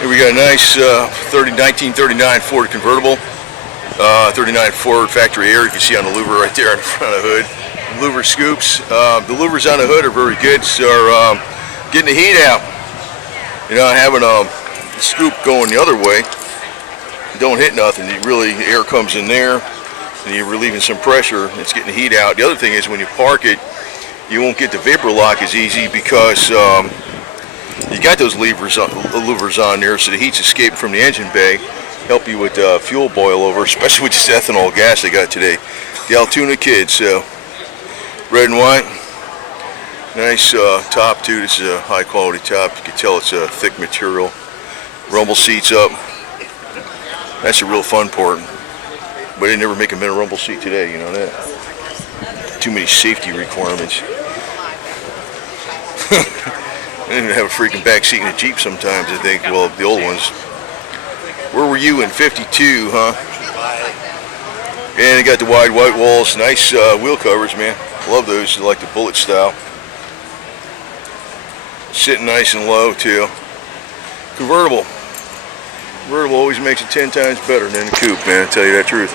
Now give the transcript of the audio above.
Here we got a nice 1939 Ford convertible. 39 Ford factory air. You can see on the louver right there in front of the hood. Louver scoops. The louvers on the hood are very good, so getting the heat out. You know, having a scoop going the other way, you don't hit nothing. You really, air comes in there, and you're relieving some pressure. It's getting the heat out. The other thing is when you park it, you won't get the vapor lock as easy because you got those louvers on there, so the heat's escaping from the engine bay. Help you with fuel boil over, especially with this ethanol gas they got today. The Altoona kids, so red and white. Nice top too. This is a high quality top. You can tell it's a thick material. Rumble seats up. That's a real fun part. But they never make a mini rumble seat today, you know that. Too many safety requirements. They didn't have a freaking back seat in a Jeep sometimes, I think. Well, the old ones. Where were you in 52, huh? And they got the wide white walls. Nice wheel covers, man. Love those. I like the bullet style. Sitting nice and low, too. Convertible. Convertible always makes it 10 times better than the coupe, man. I'll tell you that truth.